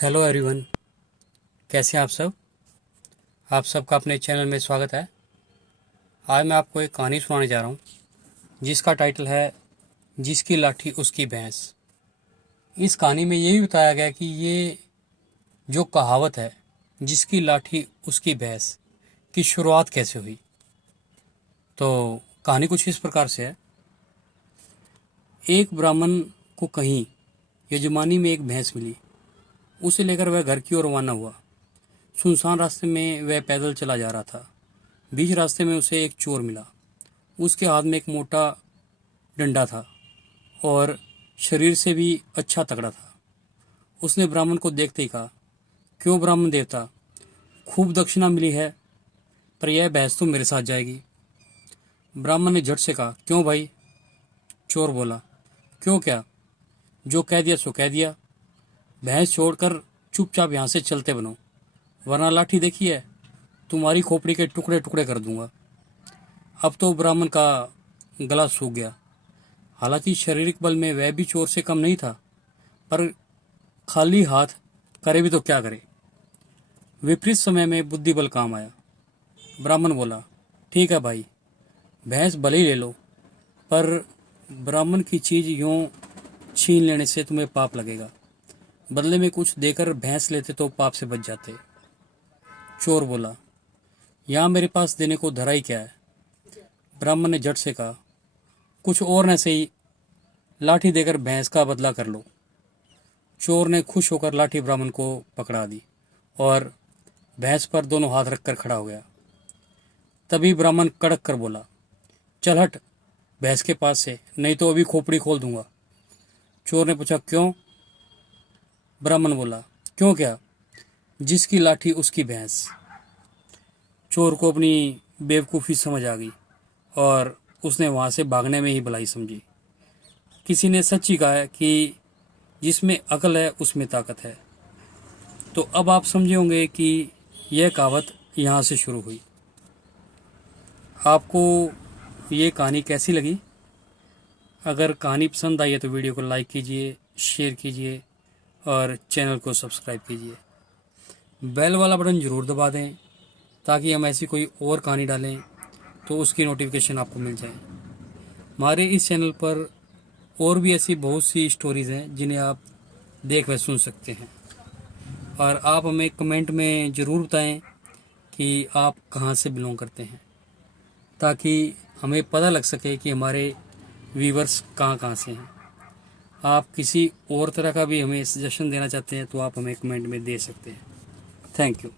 Hello everyone, कैसे हैं आप सब। आप सबका अपने चैनल में स्वागत है। आज मैं आपको एक कहानी सुनाने जा रहा हूँ जिसका टाइटल है जिसकी लाठी उसकी भैंस। इस कहानी में ये भी बताया गया कि ये जो कहावत है जिसकी लाठी उसकी भैंस की शुरुआत कैसे हुई। तो कहानी कुछ इस प्रकार से है। एक ब्राह्मण को कहीं यजमानी में एक भैंस मिली। उसे लेकर वह घर की ओर रवाना हुआ। सुनसान रास्ते में वह पैदल चला जा रहा था। बीच रास्ते में उसे एक चोर मिला। उसके हाथ में एक मोटा डंडा था और शरीर से भी अच्छा तगड़ा था। उसने ब्राह्मण को देखते ही कहा, क्यों ब्राह्मण देवता, खूब दक्षिणा मिली है, पर यह भैंस तो मेरे साथ जाएगी। ब्राह्मण ने झट से कहा, क्यों भाई। चोर बोला, क्यों क्या, जो कह दिया सो कह दिया। भैंस छोड़कर चुपचाप यहाँ से चलते बनो, वरना लाठी देखी है, तुम्हारी खोपड़ी के टुकड़े टुकड़े कर दूंगा। अब तो ब्राह्मण का गला सूख गया। हालांकि शारीरिक बल में वह भी चोर से कम नहीं था, पर खाली हाथ करे भी तो क्या करे। विपरीत समय में बुद्धि बल काम आया। ब्राह्मण बोला, ठीक है भाई, भैंस भले ही ले लो, पर ब्राह्मण की चीज यूं छीन लेने से तुम्हें पाप लगेगा। बदले में कुछ देकर भैंस लेते तो पाप से बच जाते। चोर बोला, यहाँ मेरे पास देने को धरा ही क्या है। ब्राह्मण ने झट से कहा, कुछ और न सही, लाठी देकर भैंस का बदला कर लो। चोर ने खुश होकर लाठी ब्राह्मण को पकड़ा दी और भैंस पर दोनों हाथ रखकर खड़ा हो गया। तभी ब्राह्मण कड़क कर बोला, चल हट भैंस के पास से, नहीं तो अभी खोपड़ी खोल दूंगा। चोर ने पूछा, क्यों। ब्राह्मण बोला, क्यों क्या, जिसकी लाठी उसकी भैंस। चोर को अपनी बेवकूफ़ी समझ आ गई और उसने वहां से भागने में ही भलाई समझी। किसी ने सच ही कहा है कि जिसमें अकल है उसमें ताकत है। तो अब आप समझे होंगे कि यह कहावत यहाँ से शुरू हुई। आपको ये कहानी कैसी लगी। अगर कहानी पसंद आई है तो वीडियो को लाइक कीजिए, शेयर कीजिए और चैनल को सब्सक्राइब कीजिए। बेल वाला बटन ज़रूर दबा दें ताकि हम ऐसी कोई और कहानी डालें तो उसकी नोटिफिकेशन आपको मिल जाए। हमारे इस चैनल पर और भी ऐसी बहुत सी स्टोरीज़ हैं जिन्हें आप देख व सुन सकते हैं। और आप हमें कमेंट में ज़रूर बताएं कि आप कहाँ से बिलोंग करते हैं, ताकि हमें पता लग सके कि हमारे व्यूवर्स कहाँ कहाँ से हैं। आप किसी और तरह का भी हमें सजेशन देना चाहते हैं तो आप हमें कमेंट में दे सकते हैं। Thank you.